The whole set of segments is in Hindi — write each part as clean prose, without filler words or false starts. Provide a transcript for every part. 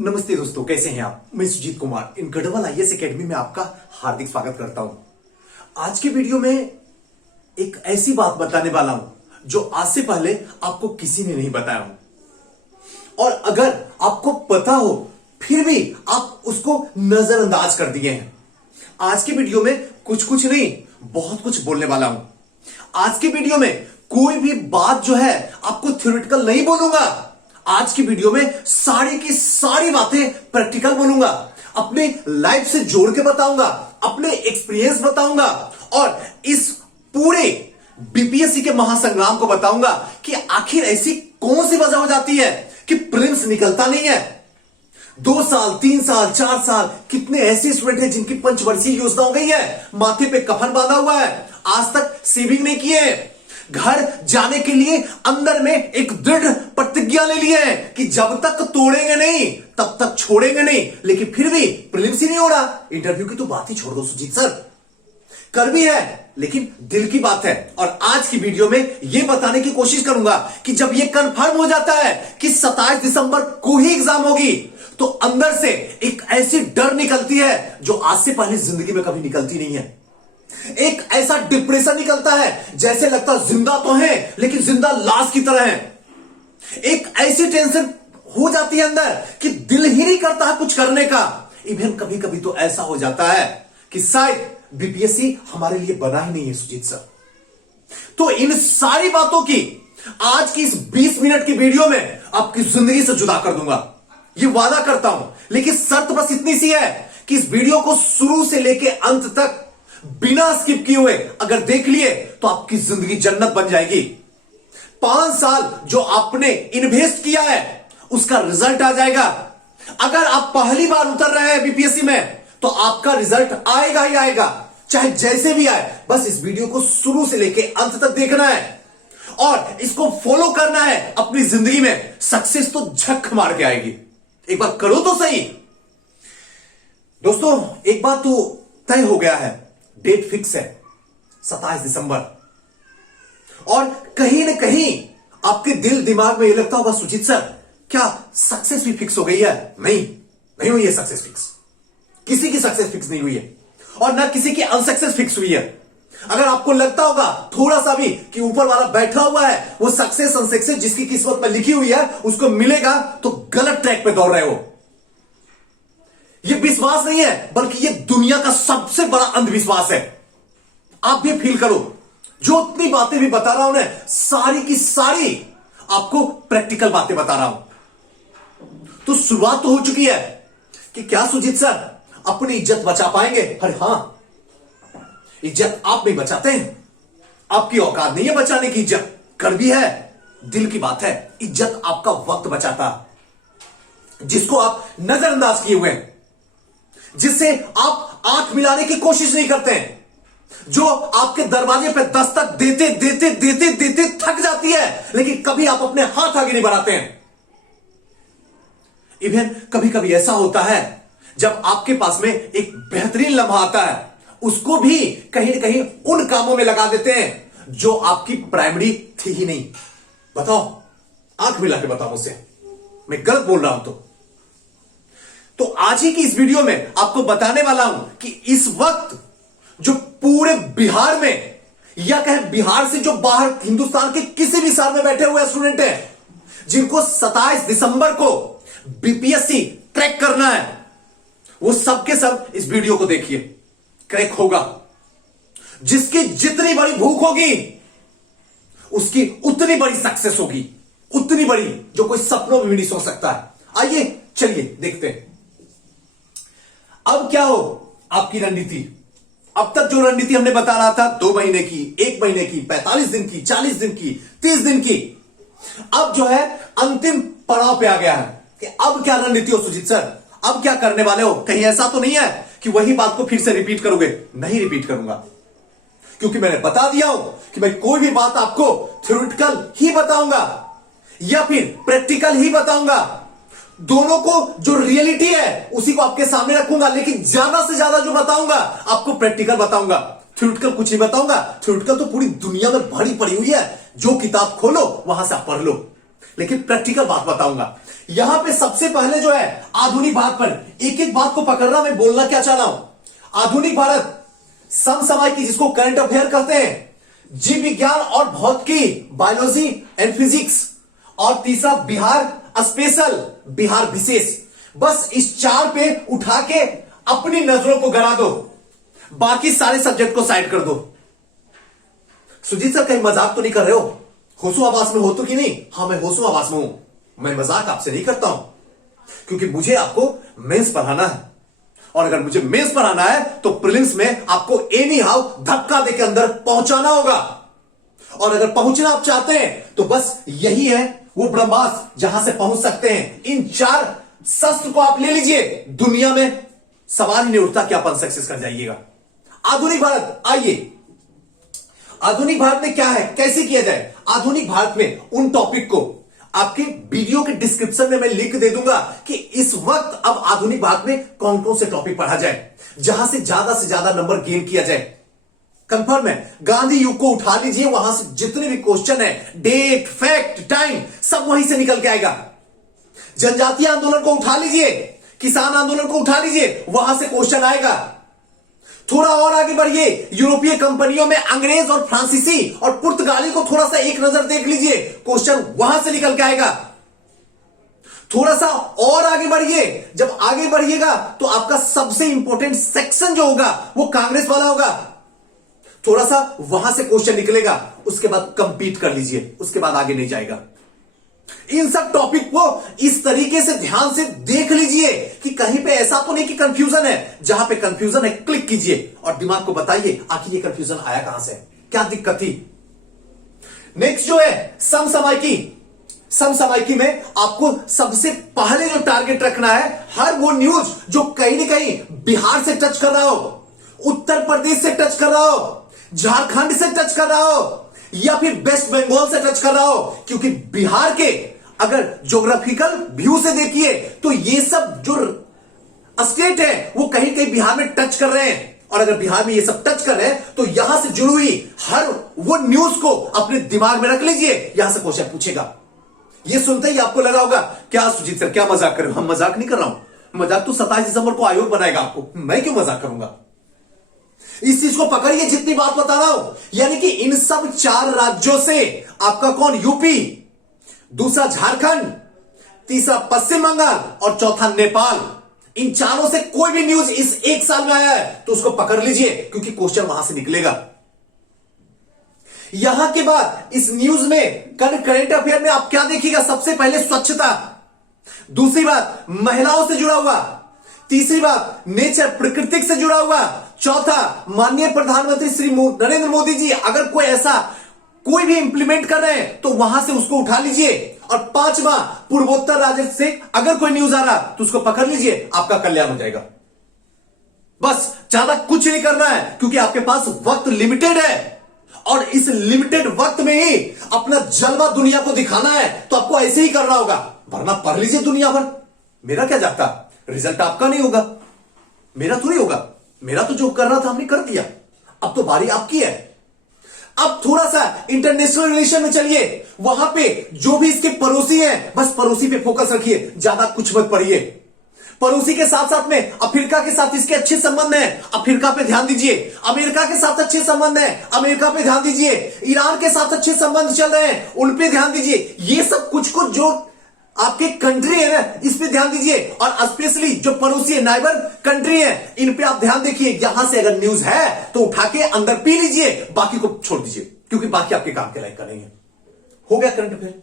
नमस्ते दोस्तों, कैसे हैं आप। मैं Sujeet Kumar incredible IAS academy में आपका हार्दिक स्वागत करता हूं। आज के वीडियो में एक ऐसी बात बताने वाला हूं जो आज से पहले आपको किसी ने नहीं बताया हो, और अगर आपको पता हो फिर भी आप उसको नजरअंदाज कर दिए हैं। आज के वीडियो में कुछ नहीं, बहुत कुछ बोलने वाला हूं। आज के वीडियो में कोई भी बात जो है आपको थ्योरेटिकल नहीं बोलूंगा। आज की वीडियो में सारी की सारी बातें प्रैक्टिकल बोलूंगा, अपने लाइफ से जोड़ के बताऊंगा, अपने एक्सपीरियंस बताऊंगा, और इस पूरे बीपीएससी के महासंग्राम को बताऊंगा कि आखिर ऐसी कौन सी वजह हो जाती है कि प्रीलिम्स निकलता नहीं है। 2 साल, 3 साल, 4 साल, कितने ऐसे स्टूडेंट हैं जिनकी पंचवर्षीय योजना हो गई है, माथे पे कफन बांधा हुआ है, आज तक सेविंग नहीं किए, घर जाने के लिए अंदर में एक दृढ़ प्रतिज्ञा ले ली है कि जब तक तोड़ेंगे नहीं तब तक छोड़ेंगे नहीं, लेकिन फिर भी प्रीलिम्स ही नहीं हो रहा। इंटरव्यू की तो बात ही छोड़ दो सुजीत सर, कर भी है लेकिन दिल की बात है। और आज की वीडियो में यह बताने की कोशिश करूंगा कि जब यह कंफर्म हो जाता है कि 27 दिसंबर को ही एग्जाम होगी, तो अंदर से एक ऐसी डर निकलती है जो आज से पहले जिंदगी में कभी निकलती नहीं है। एक ऐसा डिप्रेशन निकलता है जैसे लगता जिंदा तो है लेकिन जिंदा लाश की तरह है। एक ऐसी टेंशन हो जाती है अंदर कि दिल ही नहीं करता है कुछ करने का। इवन कभी कभी तो ऐसा हो जाता है कि शायद बीपीएससी हमारे लिए बना ही नहीं है सुजीत सर। तो इन सारी बातों की आज की इस 20 मिनट की वीडियो में आपकी जिंदगी से जुदा कर दूंगा, ये वादा करता हूं। लेकिन शर्त बस इतनी सी है कि इस वीडियो को शुरू से लेके अंत तक बिना स्किप किए हुए अगर देख लिए तो आपकी जिंदगी जन्नत बन जाएगी। 5 साल जो आपने इन्वेस्ट किया है उसका रिजल्ट आ जाएगा। अगर आप पहली बार उतर रहे हैं बीपीएससी में तो आपका रिजल्ट आएगा ही आएगा, चाहे जैसे भी आए। बस इस वीडियो को शुरू से लेके अंत तक देखना है और इसको फॉलो करना है अपनी जिंदगी में। सक्सेस तो झक मार के आएगी, एक बार करो तो सही। दोस्तों, एक बात तो तय हो गया है, डेट फिक्स है 27 दिसंबर। और कहीं ना कहीं आपके दिल दिमाग में यह लगता होगा सुजीत सर क्या सक्सेस भी फिक्स हो गई है। नहीं हुई है सक्सेस फिक्स, किसी की सक्सेस फिक्स नहीं हुई है और ना किसी की अनसक्सेस फिक्स हुई है। अगर आपको लगता होगा थोड़ा सा भी कि ऊपर वाला बैठा हुआ है, वो सक्सेस अनसक्सेस जिसकी किस्मत में लिखी हुई है उसको मिलेगा, तो गलत ट्रैक पे दौड़ रहे हो। ये विश्वास नहीं है बल्कि ये दुनिया का सबसे बड़ा अंधविश्वास है। आप भी फील करो, जो इतनी बातें भी बता रहा हूं ना, सारी की सारी आपको प्रैक्टिकल बातें बता रहा हूं। तो शुरुआत तो हो चुकी है कि क्या सुजीत सर अपनी इज्जत बचा पाएंगे। अरे हां, इज्जत आप नहीं बचाते हैं, आपकी औकात नहीं है बचाने की इज्जत। कर भी है, दिल की बात है, इज्जत आपका वक्त बचाता, जिसको आप नजरअंदाज किए हुए हैं, जिससे आप आंख मिलाने की कोशिश नहीं करते हैं, जो आपके दरवाजे पे दस्तक देते देते देते देते थक जाती है लेकिन कभी आप अपने हाथ आगे नहीं बढ़ाते हैं। इवन कभी कभी ऐसा होता है जब आपके पास में एक बेहतरीन लम्हा आता है, उसको भी कहीं ना कहीं उन कामों में लगा देते हैं जो आपकी प्राइमरी थी ही नहीं। बताओ, आंख मिला के बताओ मुझसे, मैं गलत बोल रहा हूं तो आज ही की इस वीडियो में आपको बताने वाला हूं कि इस वक्त जो पूरे बिहार में, या कहे बिहार से जो बाहर हिंदुस्तान के किसी भी शहर में बैठे हुए स्टूडेंट हैं, जिनको 27 दिसंबर को बीपीएससी क्रैक करना है, वो सब के सब इस वीडियो को देखिए। क्रैक होगा। जिसकी जितनी बड़ी भूख होगी उसकी उतनी बड़ी सक्सेस होगी, उतनी बड़ी जो कोई सपनों में भी नहीं सोच सकता है। आइए चलिए देखते हैं अब क्या हो आपकी रणनीति। अब तक जो रणनीति हमने बता रहा था 2 महीने की, 1 महीने की, 45 दिन की, 40 दिन की, 30 दिन की, अब जो है अंतिम पड़ाव पे आ गया है कि अब क्या रणनीति हो सुजीत सर, अब क्या करने वाले हो। कहीं ऐसा तो नहीं है कि वही बात को फिर से रिपीट करोगे। नहीं रिपीट करूंगा, क्योंकि मैंने बता दिया हूं कि मैं कोई भी बात आपको थ्योरेटिकल ही बताऊंगा या फिर प्रैक्टिकल ही बताऊंगा। दोनों को जो रियलिटी है उसी को आपके सामने रखूंगा, लेकिन ज्यादा से ज्यादा जो बताऊंगा आपको प्रैक्टिकल बताऊंगा। थ्योरेटिकल कुछ नहीं बताऊंगा। थ्योरेटिकल तो पूरी दुनिया में भरी पड़ी हुई है, जो किताब खोलो वहां से आप पढ़ लो, लेकिन प्रैक्टिकल बात बताऊंगा। यहां पे सबसे पहले जो है आधुनिक भारत पर एक एक बात को पकड़ना, मैं बोलना क्या चाह रहा हूं। आधुनिक भारत, समसामयिकी जिसको करंट अफेयर कहते हैं, जीव विज्ञान और भौतिकी, बायोलॉजी एंड फिजिक्स, और तीसरा बिहार स्पेशल, बिहार विशेष। बस इस चार पे उठा के अपनी नजरों को गड़ा दो, बाकी सारे सब्जेक्ट को साइड कर दो। सुजीत सर कहीं मजाक तो नहीं कर रहे हो? होशो आवास में हो तो कि नहीं? हाँ मैं होशो आवास में हूं, मैं मजाक आपसे नहीं करता हूं, क्योंकि मुझे आपको मेंस पढ़ाना है, और अगर मुझे मेंस पढ़ाना है तो प्रीलिम्स में आपको एनी हाउ धक्का देके अंदर पहुंचाना होगा। और अगर पहुंचना आप चाहते हैं तो बस यही है वो ब्रह्मास्त्र जहां से पहुंच सकते हैं। इन चार शस्त्र को आप ले लीजिए, दुनिया में सवाल ही नहीं उठता कि आप अनसक्सेस कर जाइएगा। आधुनिक भारत, आइए आधुनिक भारत में क्या है, कैसे किया जाए। आधुनिक भारत में उन टॉपिक को आपके वीडियो के डिस्क्रिप्शन में मैं लिंक दे दूंगा कि इस वक्त अब आधुनिक भारत में कौन कौन से टॉपिक पढ़ा जाए, जहां से ज्यादा नंबर गेन किया जाए। कंफर्म है, गांधी युग को उठा लीजिए, वहां से जितने भी क्वेश्चन है, डेट, फैक्ट, टाइम, सब वहीं से निकल के आएगा। जनजातीय आंदोलन को उठा लीजिए, किसान आंदोलन को उठा लीजिए, वहां से क्वेश्चन आएगा। थोड़ा और आगे बढ़िए, यूरोपीय कंपनियों में अंग्रेज और फ्रांसीसी और पुर्तगाली को थोड़ा सा एक नजर देख लीजिए, क्वेश्चन वहां से निकल के आएगा। थोड़ा सा और आगे बढ़िए, जब आगे बढ़िएगा तो आपका सबसे इंपॉर्टेंट सेक्शन जो होगा वो कांग्रेस वाला होगा, थोड़ा सा वहां से क्वेश्चन निकलेगा, उसके बाद कंपीट कर लीजिए, उसके बाद आगे नहीं जाएगा। इन सब टॉपिक को इस तरीके से ध्यान से देख लीजिए कि कहीं पे ऐसा तो नहीं कि कंफ्यूजन है। जहां पे कंफ्यूजन है क्लिक कीजिए और दिमाग को बताइए आखिर ये कंफ्यूजन आया कहां से, क्या दिक्कत थी। नेक्स्ट जो है समसामयिकी। समसामयिकी में आपको सबसे पहले जो टारगेट रखना है, हर वो न्यूज जो कहीं ना कहीं बिहार से टच कर रहा हो, उत्तर प्रदेश से टच कर रहा हो, झारखंड से टच कर रहा हो, या फिर वेस्ट बंगाल से टच कर रहा हो। क्योंकि बिहार के अगर ज्योग्राफिकल व्यू से देखिए तो ये सब जो स्टेट है वो कहीं कहीं बिहार में टच कर रहे हैं, और अगर बिहार में ये सब टच कर रहे हैं तो यहां से जुड़ी हुई हर वो न्यूज को अपने दिमाग में रख लीजिए, यहां से क्वेश्चन पूछेगा। ये सुनते ही आपको लगा होगा क्या सुजीत सर क्या मजाक कर रहे हो? हम मजाक नहीं कर रहा हूं, मजाक तो 27 दिसंबर को आयोग बनाएगा आपको, मैं क्यों मजाक करूंगा। इस चीज को पकड़िए जितनी बात बता रहा हूं, यानी कि इन सब चार राज्यों से आपका कौन, यूपी, दूसरा झारखंड, तीसरा पश्चिम बंगाल और चौथा नेपाल, इन चारों से कोई भी न्यूज इस एक साल में आया है तो उसको पकड़ लीजिए, क्योंकि क्वेश्चन वहां से निकलेगा। यहां के बाद इस न्यूज में करंट अफेयर में आप क्या देखिएगा, सबसे पहले स्वच्छता, दूसरी बात महिलाओं से जुड़ा हुआ, तीसरी बात नेचर, प्रकृति से जुड़ा हुआ, चौथा माननीय प्रधानमंत्री श्री नरेंद्र मोदी जी अगर कोई ऐसा कोई भी इंप्लीमेंट कर रहे हैं तो वहां से उसको उठा लीजिए, और पांचवा पूर्वोत्तर राज्य से अगर कोई न्यूज आ रहा तो उसको पकड़ लीजिए, आपका कल्याण हो जाएगा। बस ज्यादा कुछ नहीं करना है, क्योंकि आपके पास वक्त लिमिटेड है, और इस लिमिटेड वक्त में ही अपना जलवा दुनिया को दिखाना है, तो आपको ऐसे ही करना होगा, वरना पढ़ लीजिए दुनिया भर, मेरा क्या जाता, रिजल्ट आपका नहीं होगा, मेरा थोड़ी होगा, मेरा तो जो करना था हमने कर दिया, अब तो बारी आपकी है। अब थोड़ा सा इंटरनेशनल रिलेशन में चलिए, वहां पे जो भी इसके पड़ोसी हैं बस पड़ोसी पे फोकस रखिए, ज्यादा कुछ मत पढ़िए। पड़ोसी के साथ साथ में अफ्रीका के साथ इसके अच्छे संबंध हैं, अफ्रीका पे ध्यान दीजिए। अमेरिका के साथ अच्छे संबंध हैं, अमेरिका पे ध्यान दीजिए। ईरान के साथ अच्छे संबंध चल रहे हैं, उन पे ध्यान दीजिए। ये सब कुछ कुछ जो आपके कंट्री है ना, इस पे ध्यान दीजिए, और स्पेशली जो पड़ोसी है, नाइबर कंट्री है, इन पे आप ध्यान देखिए। यहां से अगर न्यूज है तो उठा के अंदर पी लीजिए, बाकी को छोड़ दीजिए, क्योंकि बाकी आपके काम के लायक का नहीं है। हो गया करंट अफेयर,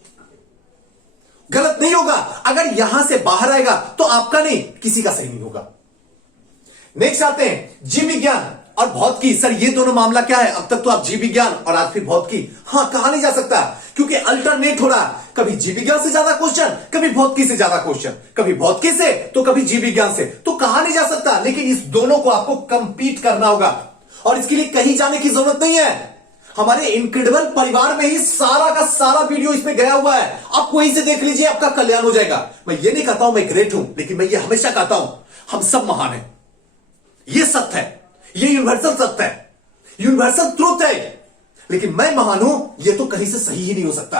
गलत नहीं होगा, अगर यहां से बाहर आएगा तो आपका नहीं, किसी का सही नहीं होगा। नेक्स्ट आते हैं जीव विज्ञान और भौतिकी। सर ये दोनों मामला क्या है, अब तक तो आप जीव विज्ञान और आज फिर भौतिकी, हाँ कहा नहीं जा सकता, क्योंकि अल्टरनेट हो रहा, कभी जीव विज्ञान से ज्यादा क्वेश्चन, कभी भौतिकी से ज्यादा क्वेश्चन, कभी भौतिकी से तो कभी जीव विज्ञान से, तो कहा नहीं जा सकता। लेकिन इस दोनों को आपको कंपीट करना होगा, और इसके लिए कहीं जाने की जरूरत नहीं है। हमारे इनक्रेडिबल परिवार में ही सारा का सारा वीडियो इसमें गया हुआ है, आप वहीं से देख लीजिए, आपका कल्याण हो जाएगा। मैं ये नहीं कहता हूं मैं ग्रेट हूं, लेकिन मैं ये हमेशा कहता हूं हम सब महान हैं, ये सत्य है, ये यूनिवर्सल सत्य है, यूनिवर्सल ट्रूथ है। लेकिन मैं महान हूं, ये तो कहीं से सही ही नहीं हो सकता।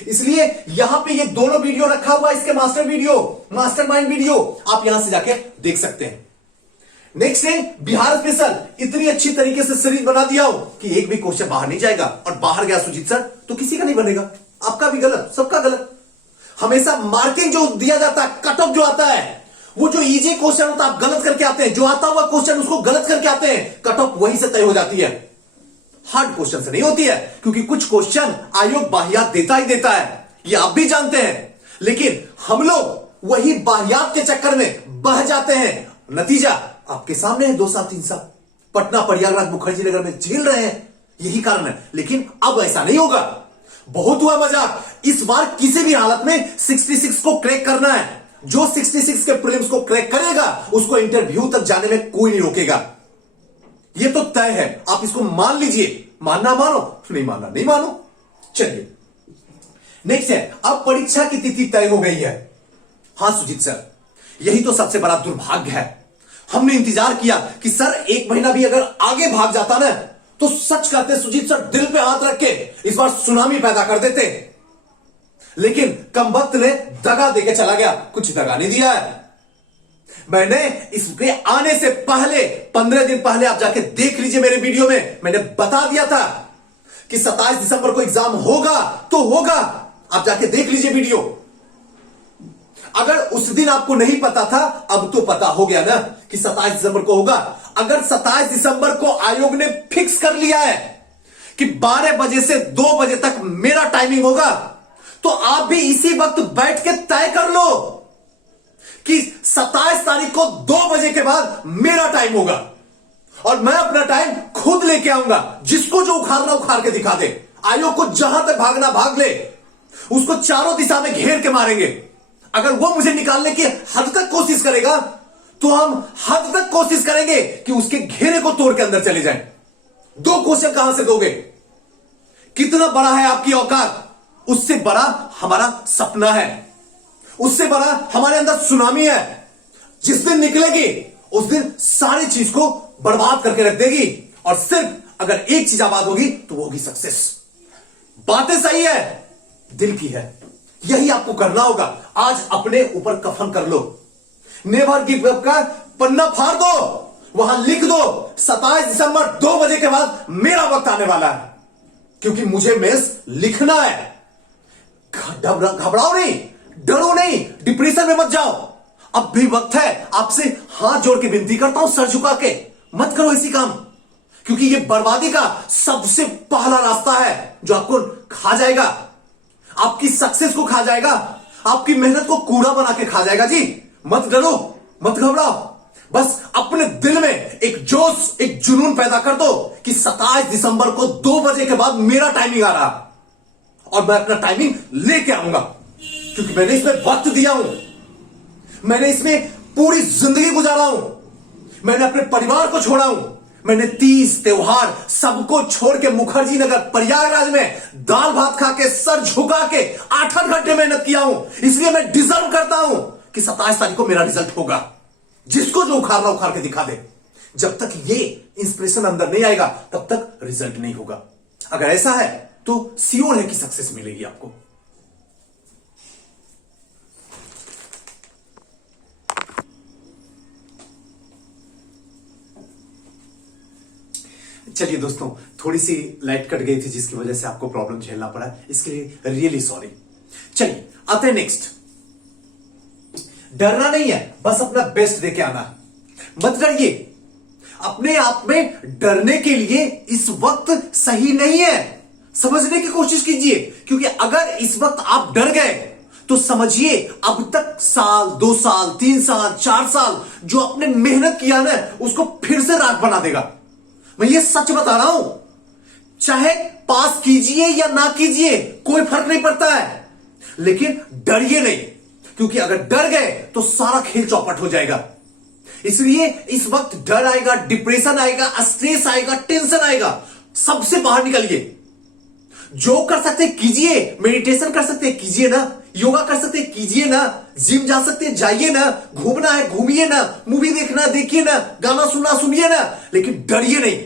इसलिए यहां पे ये दोनों वीडियो रखा हुआ है, इसके मास्टरमाइंड वीडियो आप यहां से जाके देख सकते हैं। नेक्स्ट है बिहार स्पेशल। इतनी अच्छी तरीके से सीरीज बना दिया हो कि एक भी क्वेश्चन बाहर नहीं जाएगा, और बाहर गया सुजीत सर तो किसी का नहीं बनेगा, आपका भी गलत, सबका गलत। हमेशा मार्किंग जो दिया जाता है, कट ऑफ जो आता है, वो जो इजी क्वेश्चन होता है आप गलत करके आते हैं, जो आता हुआ क्वेश्चन उसको गलत करके आते हैं, कट ऑफ वहीं से तय हो जाती है, हार्ड क्वेश्चन से नहीं होती है। क्योंकि कुछ क्वेश्चन आयोग बाह्यात देता ही देता है, ये आप भी जानते हैं, लेकिन हम लोग वही बाह्यात के चक्कर में बह जाते हैं। नतीजा आपके सामने है, 2 साल 3 साल पटना, प्रयागराज, मुखर्जी नगर में झेल रहे हैं, यही कारण है। लेकिन अब ऐसा नहीं होगा, बहुत हुआ मजाक। इस बार किसी भी हालत में 66 को क्रैक करना है। जो 66 के प्रीलिम्स को क्रैक करेगा उसको इंटरव्यू तक जाने में कोई नहीं रोकेगा, ये तो तय है, आप इसको मान लीजिए। मानना मानो, नहीं मानना नहीं मानो। चलिए नेक्स्ट है, अब परीक्षा की तिथि तय हो गई है। हां सुजीत सर, यही तो सबसे बड़ा दुर्भाग्य है। हमने इंतजार किया कि सर 1 महीना भी अगर आगे भाग जाता ना तो सच कहते सुजीत सर, दिल पे हाथ रख के इस बार सुनामी पैदा कर देते, लेकिन कमबख्त ने दगा देके चला गया, कुछ दगा नहीं दिया है। मैंने इसके आने से पहले 15 दिन पहले आप जाके देख लीजिए मेरे वीडियो में, मैंने बता दिया था कि 27 दिसंबर को एग्जाम होगा तो होगा, आप जाके देख लीजिए वीडियो। अगर उस दिन आपको नहीं पता था, अब तो पता हो गया ना कि 27 दिसंबर को होगा। अगर 27 दिसंबर को आयोग ने फिक्स कर लिया है कि 12 बजे से 2 बजे तक मेरा टाइमिंग होगा, तो आप भी इसी वक्त बैठ के तय कर लो कि 27 तारीख को 2 बजे के बाद मेरा टाइम होगा, और मैं अपना टाइम खुद लेके आऊंगा। जिसको जो उखाड़ना उखाड़ के दिखा दे, आयोग को जहां तक भागना भाग ले, उसको चारों दिशा में घेर के मारेंगे। अगर वो मुझे निकालने की हद तक कोशिश करेगा तो हम हद तक कोशिश करेंगे कि उसके घेरे को तोड़ के अंदर चले जाएं। 2 क्वेश्चन कहां से दोगे? कितना बड़ा है आपकी औकात? उससे बड़ा हमारा सपना है, उससे बड़ा हमारे अंदर सुनामी है। जिस दिन निकलेगी उस दिन सारी चीज को बर्बाद करके रख देगी, और सिर्फ अगर एक चीज आबाद होगी तो वो होगी सक्सेस। बातें सही है, दिल की है, यही आपको करना होगा। आज अपने ऊपर कफन कर लो, नेवर गिव अप का पन्ना फाड़ दो, वहां लिख दो 27 दिसंबर 2 बजे के बाद मेरा वक्त आने वाला है, क्योंकि मुझे मेंस लिखना है। घबराओ नहीं, डरो नहीं, डिप्रेशन में मत जाओ, अब भी वक्त है। आपसे हाथ जोड़ के विनती करता हूं, सर झुका के मत करो ऐसी काम, क्योंकि ये बर्बादी का सबसे पहला रास्ता है जो आपको खा जाएगा, आपकी सक्सेस को खा जाएगा, आपकी मेहनत को कूड़ा बना के खा जाएगा। जी मत डरो, मत घबराओ, बस अपने दिल में एक जोश, एक जुनून पैदा कर दो कि 27 दिसंबर को 2 बजे के बाद मेरा टाइमिंग आ रहा, और मैं अपना टाइमिंग लेके आऊंगा, क्योंकि मैंने इसमें वक्त दिया हूं, मैंने इसमें पूरी जिंदगी गुजारा हूं, मैंने अपने परिवार को छोड़ा हूं, मैंने 30 त्योहार सबको छोड़ के मुखर्जी नगर प्रयागराज में दाल भात खा के सर झुका के 8-8 घंटे मेहनत किया हूं। इसलिए मैं डिजर्व करता हूं कि 27 तारीख को मेरा रिजल्ट होगा। जिसको जो उखाड़ना उखाड़ के दिखा दे, जब तक ये इंस्पिरेशन अंदर नहीं आएगा तब तक रिजल्ट नहीं होगा। अगर ऐसा है तो श्योर है कि सक्सेस मिलेगी आपको। चलिए दोस्तों, थोड़ी सी लाइट कट गई थी जिसकी वजह से आपको प्रॉब्लम झेलना पड़ा, इसके लिए रियली सॉरी। चलिए आते हैं नेक्स्ट। डरना नहीं है, बस अपना बेस्ट देके आना है। मत डरिए, अपने आप में डरने के लिए इस वक्त सही नहीं है। समझने की कोशिश कीजिए, क्योंकि अगर इस वक्त आप डर गए तो समझिए अब तक साल, 2 साल, 3 साल, 4 साल जो आपने मेहनत किया ना, उसको फिर से राख बना देगा। मैं ये सच बता रहा हूं, चाहे पास कीजिए या ना कीजिए कोई फर्क नहीं पड़ता है, लेकिन डरिए नहीं, क्योंकि अगर डर गए तो सारा खेल चौपट हो जाएगा। इसलिए इस वक्त डर आएगा, डिप्रेशन आएगा, स्ट्रेस आएगा, टेंशन आएगा, सबसे बाहर निकलिए। जो कर सकते कीजिए, मेडिटेशन कर सकते कीजिए ना, योगा कर सकते कीजिए ना, जिम जा सकते जाइए ना, घूमना है घूमिए ना, मूवी देखना देखिए ना, गाना सुनना सुनिए ना, लेकिन डरिए नहीं,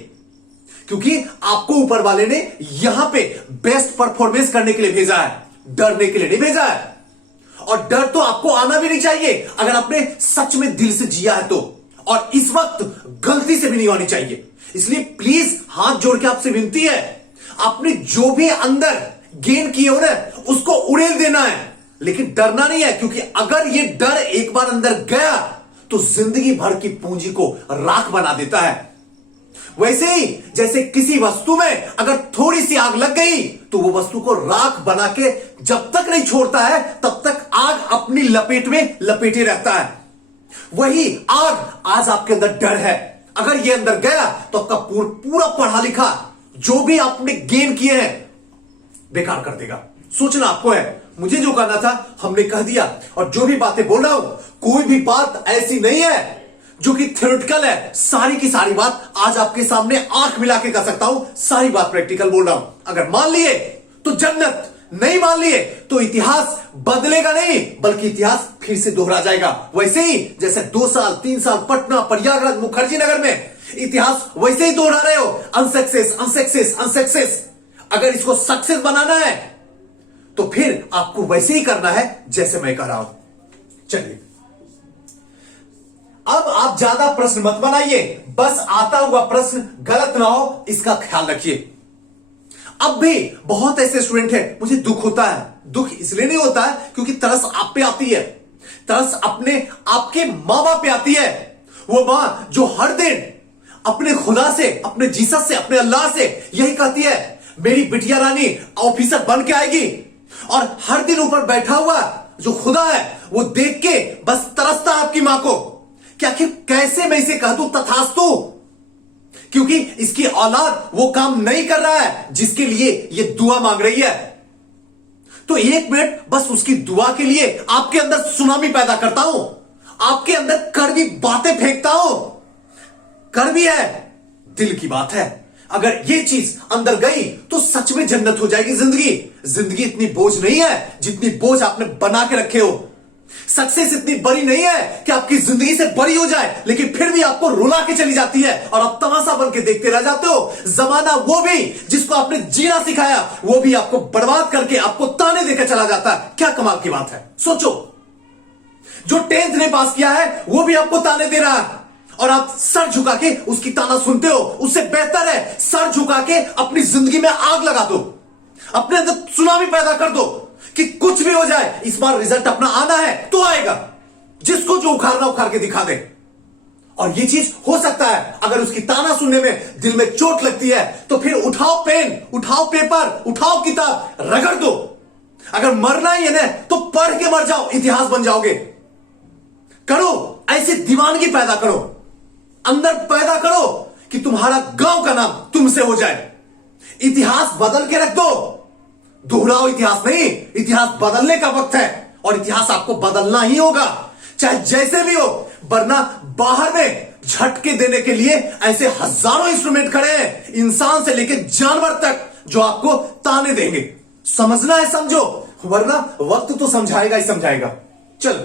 क्योंकि आपको ऊपर वाले ने यहां पे बेस्ट परफॉर्मेंस करने के लिए भेजा है। डरने के लिए नहीं भेजा है। और डर तो आपको आना भी नहीं चाहिए अगर आपने सच में दिल से जिया है तो, और इस वक्त गलती से भी नहीं होनी चाहिए। इसलिए प्लीज हाथ जोड़ के आपसे विनती है, आपने जो भी अंदर गेन किए हो ना उसको उड़ेल देना है, लेकिन डरना नहीं है, क्योंकि अगर ये डर एक बार अंदर गया तो जिंदगी भर की पूंजी को राख बना देता है। वैसे ही जैसे किसी वस्तु में अगर थोड़ी सी आग लग गई तो वो वस्तु को राख बना के जब तक नहीं छोड़ता है तब तक आग अपनी लपेट में लपेटे रहता है। वही आग आज आपके अंदर डर है, अगर ये अंदर गया तो आपका पूरा पढ़ा लिखा जो भी आपने गेन किए हैं बेकार कर देगा। सोचना आपको है, मुझे जो करना था हमने कह दिया, और जो भी बातें बोल रहा हूं कोई भी बात ऐसी नहीं है जो कि थ्योरेटिकल है। सारी की सारी बात आज आपके सामने आंख मिला के कर सकता हूं, सारी बात प्रैक्टिकल बोल रहा हूं। अगर मान लिए तो जन्नत, नहीं मान लिए तो इतिहास बदलेगा नहीं बल्कि इतिहास फिर से दोहरा जाएगा। वैसे ही जैसे 2 साल 3 साल पटना, प्रयागराज, मुखर्जी नगर में इतिहास वैसे ही दोहरा रहे हो, अनसक्सेस अनसक्सेस अनसक्सेस। अगर इसको सक्सेस बनाना है तो फिर आपको वैसे ही करना है जैसे मैं कर रहा हूं। चलिए, अब आप ज्यादा प्रश्न मत बनाइए, बस आता हुआ प्रश्न गलत ना हो इसका ख्याल रखिए। अब भी बहुत ऐसे स्टूडेंट हैं, मुझे दुख होता है। दुख इसलिए नहीं होता है क्योंकि तरस आप पे आती है, तरस अपने आपके मां बाप पे आती है। वो मां जो हर दिन अपने खुदा से, अपने जीसस से, अपने अल्लाह से यही कहती है, मेरी बिटिया रानी ऑफिसर बन के आएगी, और हर दिन ऊपर बैठा हुआ जो खुदा है वो देख के बस तरसता है आपकी मां को कि आखिर कैसे मैं इसे कह दूं तथास्तु, क्योंकि इसकी औलाद वो काम नहीं कर रहा है जिसके लिए ये दुआ मांग रही है। तो 1 मिनट बस उसकी दुआ के लिए आपके अंदर सुनामी पैदा करता हूं, आपके अंदर कड़वी बातें फेंकता हूं। कड़वी है, दिल की बात है। अगर ये चीज अंदर गई तो सच में जन्नत हो जाएगी जिंदगी। जिंदगी इतनी बोझ नहीं है जितनी बोझ आपने बना के रखे हो। सक्सेस इतनी बड़ी नहीं है कि आपकी जिंदगी से बड़ी हो जाए लेकिन फिर भी आपको रुला के चली जाती है और आप तमाशा बन के देखते रह जाते हो। जमाना वो भी जिसको आपने जीना सिखाया वो भी आपको बर्बाद करके आपको ताने देकर चला जाता है। क्या कमाल की बात है, सोचो। जो 10th ने पास किया है वो भी आपको ताने दे रहा है और आप सर झुका के उसकी ताना सुनते हो। उससे बेहतर है सर झुका के अपनी जिंदगी में आग लगा दो, अपने अंदर सुनामी पैदा कर दो कि कुछ भी हो जाए इस बार रिजल्ट अपना आना है तो आएगा, जिसको जो उखाड़ना उखाड़ के दिखा दे। और ये चीज हो सकता है अगर उसकी ताना सुनने में दिल में चोट लगती है तो फिर उठाओ पेन, उठाओ पेपर, उठाओ किताब, रगड़ दो। अगर मरना ही है ना तो पढ़ के मर जाओ, इतिहास बन जाओगे। करो, ऐसे दीवानगी पैदा करो, अंदर पैदा करो कि तुम्हारा गांव का नाम तुमसे हो जाए। इतिहास बदल के रख दो, दोहराओ इतिहास नहीं। इतिहास बदलने का वक्त है और इतिहास आपको बदलना ही होगा चाहे जैसे भी हो, वरना बाहर में झटके देने के लिए ऐसे हजारों इंस्ट्रूमेंट खड़े हैं, इंसान से लेकर जानवर तक, जो आपको ताने देंगे। समझना है समझो, वरना वक्त तो समझाएगा ही समझाएगा। चलो,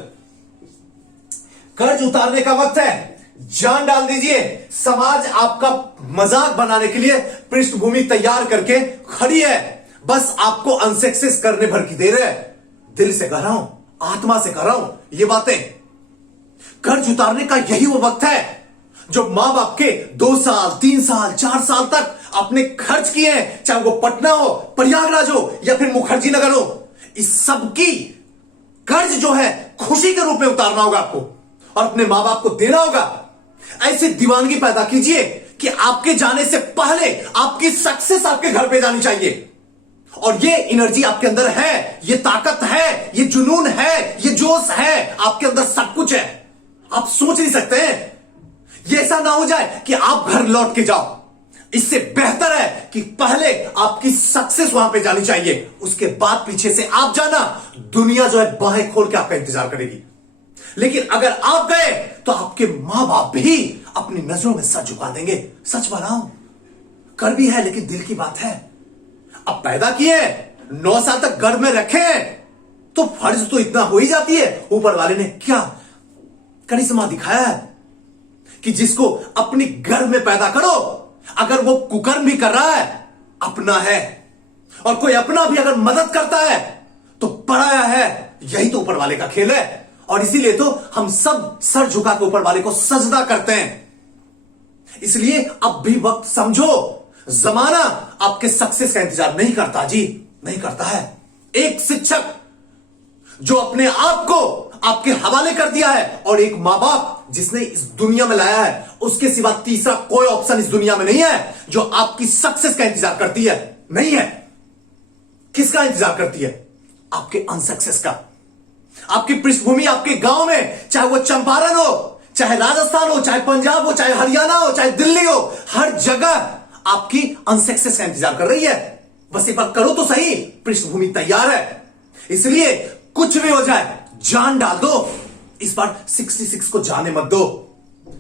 कर्ज उतारने का वक्त है, जान डाल दीजिए। समाज आपका मजाक बनाने के लिए पृष्ठभूमि तैयार करके खड़ी है, बस आपको अनसक्सेस करने भर की देर है। दिल से कह रहा हूं, आत्मा से कह रहा हूं ये बातें। कर्ज उतारने का यही वो वक्त है जो मां बाप के 2 साल 3 साल 4 साल तक आपने खर्च किए हैं, चाहे वो पटना हो, प्रयागराज हो या फिर मुखर्जी नगर हो। इस सब की कर्ज जो है खुशी के रूप में उतारना होगा आपको और अपने मां बाप को देना होगा। ऐसी दीवानगी पैदा कीजिए कि आपके जाने से पहले आपकी सक्सेस आपके घर पे जानी चाहिए। और ये एनर्जी आपके अंदर है, ये ताकत है, ये जुनून है, ये जोश है, आपके अंदर सब कुछ है। आप सोच नहीं सकते हैं। ये ऐसा ना हो जाए कि आप घर लौट के जाओ। इससे बेहतर है कि पहले आपकी सक्सेस वहां पे जानी चाहिए, उसके बाद पीछे से आप जाना। दुनिया जो है बाहें खोल के आपका इंतजार करेगी। लेकिन अगर आप गए तो आपके मां बाप भी अपनी नजरों में सर झुका देंगे। सच बता रहा हूं, कर भी है लेकिन दिल की बात है। अब पैदा किए 9 साल तक गर्भ में रखे तो फर्ज तो इतना हो ही जाती है। ऊपर वाले ने क्या करिश्मा दिखाया है कि जिसको अपनी गर्भ में पैदा करो, अगर वो कुकर्म भी कर रहा है अपना है, और कोई अपना भी अगर मदद करता है तो पराया है। यही तो ऊपर वाले का खेल है, और इसीलिए तो हम सब सर झुका के ऊपर वाले को सजदा करते हैं। इसलिए अब भी वक्त समझो, जमाना आपके सक्सेस का इंतजार नहीं करता जी, नहीं करता है। एक शिक्षक जो अपने आप को आपके हवाले कर दिया है, और एक मां बाप जिसने इस दुनिया में लाया है, उसके सिवा तीसरा कोई ऑप्शन इस दुनिया में नहीं है जो आपकी सक्सेस का इंतजार करती है। नहीं है। किसका इंतजार करती है? आपके अनसक्सेस का। आपकी पृष्ठभूमि आपके गांव में, चाहे वो चंपारण हो, चाहे राजस्थान हो, चाहे पंजाब हो, चाहे हरियाणा हो, चाहे दिल्ली हो, हर जगह आपकी अनसक्सेस का इंतजार कर रही है। बस एक बार करो तो सही, पृष्ठभूमि तैयार है। इसलिए कुछ भी हो जाए, जान डाल दो। इस बार 66 को जाने मत दो।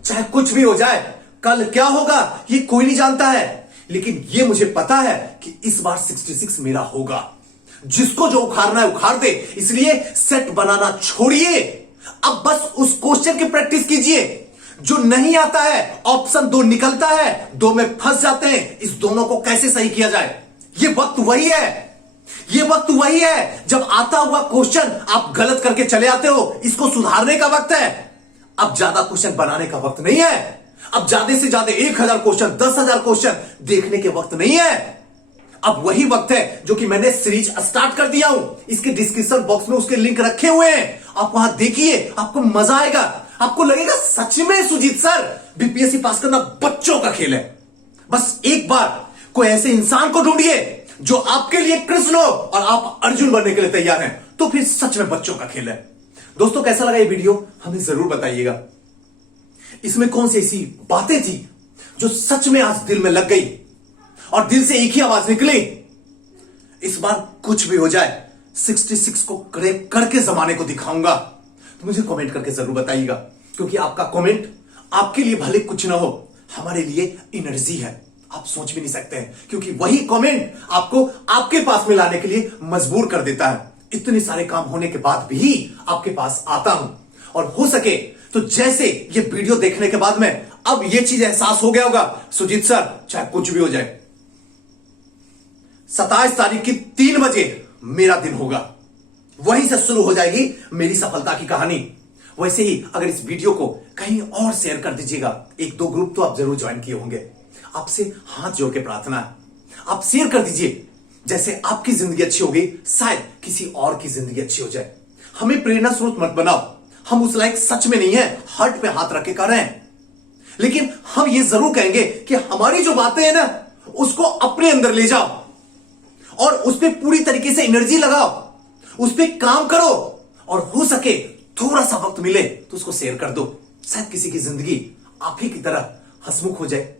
चाहे कुछ भी हो जाए, कल क्या होगा ये कोई नहीं जानता है, लेकिन ये मुझे पता है कि इस बार 66 मेरा होगा। जिसको जो उखाड़ना है उखाड़ दे। इसलिए सेट बनाना छोड़िए, अब बस उस क्वेश्चन की प्रैक्टिस कीजिए जो नहीं आता है। ऑप्शन 2 निकलता है, 2 में फंस जाते हैं। इस दोनों को कैसे सही किया जाए, ये वक्त वही है। ये वक्त वही है जब आता हुआ क्वेश्चन आप गलत करके चले आते हो, इसको सुधारने का वक्त है। अब ज्यादा क्वेश्चन बनाने का वक्त नहीं है। अब ज्यादा से ज्यादा 1000 क्वेश्चन, 10,000 क्वेश्चन देखने के वक्त नहीं है। अब वही वक्त है जो कि मैंने सीरीज स्टार्ट कर दिया हूं। इसके डिस्क्रिप्शन बॉक्स में उसके लिंक रखे हुए हैं, आप वहां देखिए, आपको मजा आएगा। आपको लगेगा सच में सुजीत सर, बीपीएससी पास करना बच्चों का खेल है। बस एक बार कोई ऐसे इंसान को ढूंढिए जो आपके लिए कृष्ण हो और आप अर्जुन बनने के लिए तैयार हैं, तो फिर सच में बच्चों का खेल है। दोस्तों, कैसा लगा ये वीडियो हमें जरूर बताइएगा। इसमें कौन सी ऐसी बातें थी जो सच में आज दिल में लग गई और दिल से एक ही आवाज निकली, इस बार कुछ भी हो जाए 66 को क्रैक करके जमाने को दिखाऊंगा। तो मुझे कमेंट करके जरूर बताइएगा, क्योंकि आपका कमेंट आपके लिए भले कुछ ना हो, हमारे लिए एनर्जी है। आप सोच भी नहीं सकते हैं, क्योंकि वही कमेंट आपको आपके पास में लाने के लिए मजबूर कर देता है। इतने सारे काम होने के बाद भी आपके पास आता हूं, और हो सके तो जैसे ये वीडियो देखने के बाद में अब ये चीज एहसास हो गया होगा, सुजीत सर चाहे कुछ भी हो जाए, 27 तारीख की 3 बजे मेरा दिन होगा। वहीं से शुरू हो जाएगी मेरी सफलता की कहानी। वैसे ही अगर इस वीडियो को कहीं और शेयर कर दीजिएगा, 1-2 ग्रुप तो आप जरूर ज्वाइन किए होंगे। आपसे हाथ जोड़ के प्रार्थना है, आप शेयर कर दीजिए। जैसे आपकी जिंदगी अच्छी होगी, शायद किसी और की जिंदगी अच्छी हो जाए। हमें प्रेरणा स्रोत मत बनाओ, हम उस लायक सच में नहीं है हार्ट पे हाथ रख के कर रहे हैं। लेकिन हम ये जरूर कहेंगे कि हमारी जो बातें हैं ना, उसको अपने अंदर ले जाओ और उस पर पूरी तरीके से एनर्जी लगाओ, उस पर काम करो, और हो सके थोड़ा सा वक्त मिले तो उसको शेयर कर दो। शायद किसी की जिंदगी आप ही की तरह हंसमुख हो जाए।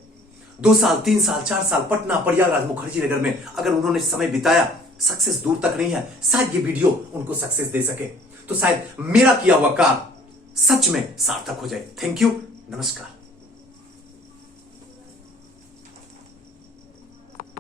2 साल, 3 साल, 4 साल पटना, प्रयागराज, मुखर्जी नगर में अगर उन्होंने समय बिताया, सक्सेस दूर तक नहीं है, शायद ये वीडियो उनको सक्सेस दे सके। तो शायद मेरा किया हुआ काम सच में सार्थक हो जाए। थैंक यू, नमस्कार।